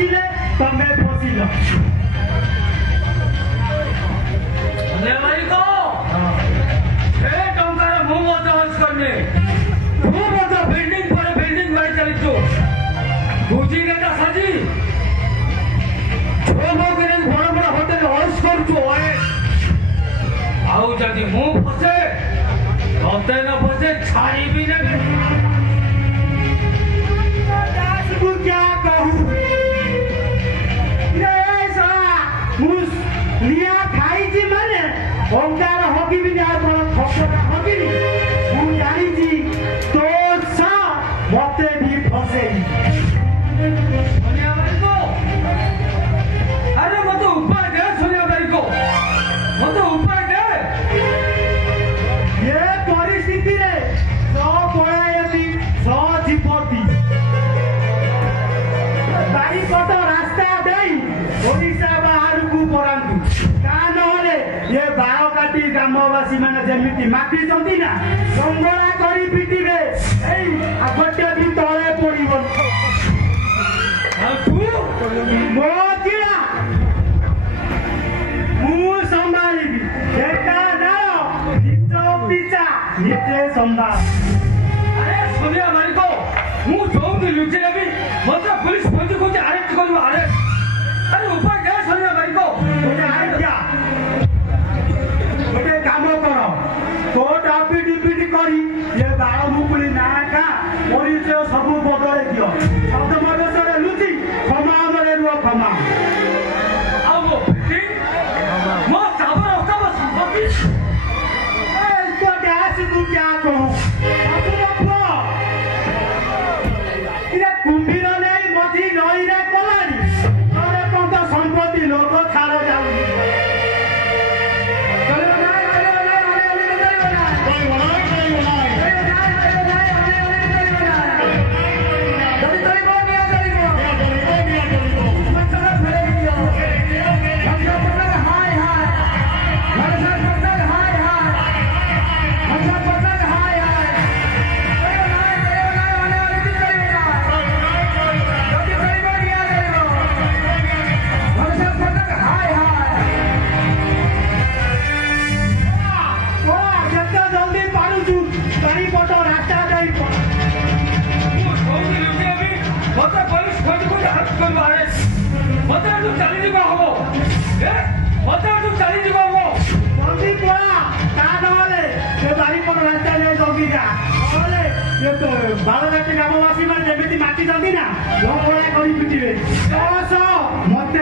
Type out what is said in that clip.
फसिले तमे फसिल भाई को टंकार मु चार्ज करने तू बिल्डिंग पर बिल्डिंग भाई चलचु बुझी नेता साजी बड़ बड़ होटेल हॉल्स करचु आउ जदि मु फसे तते न फसे छाड़ी भी नहीं क्या कहूँ लिया खाई माने ओंकार होगी भी नहीं बड़ा ठोकरा होगी मु जानी जी तो सा मते भी फसे सोनिया भाई को अरे मत उपाय दे सोनिया भाई को मत उपाय दे ये परिस्थिति रे सो पळायती सो जीपती बारी पट रास्ता देई ओडिसा बाहर को परांतु का नहले ये बाळ काटी ग्रामवासी माने जेमिति माटी जंती ना संगळा करी पिटिबे एई आगटे भी तळे पड़िबो तू मोजिया मु संभालिबी एका ना निचो पिचा निचे संभाल अरे सोनिया भाई को मु जोंग लुचे भी मत पुलिस खोज खोज अरेस्ट करू अरेस्ट अरे उपाय दे सोनिया भाई को गोटे आइडिया गोटे काम कर कोर्ट अफिडेविट करी ये बाळ मुकुली ना का परिचय सब बदले दियो छद्मवेशरे लुचि क्षमा हमरे रुह क्षमा आओ वो बेटी मो साबर अस्तब संपत्ति इसको डैश तू क्या कहूँ कुंभीर नहीं मझी नई रे कलानी तोरे पंत संपत्ति लोक छाड़ जाऊ बालघाटी ग्रामवासी मैंने जमी माटी जाती ना लड़ा करी पिटिबे मत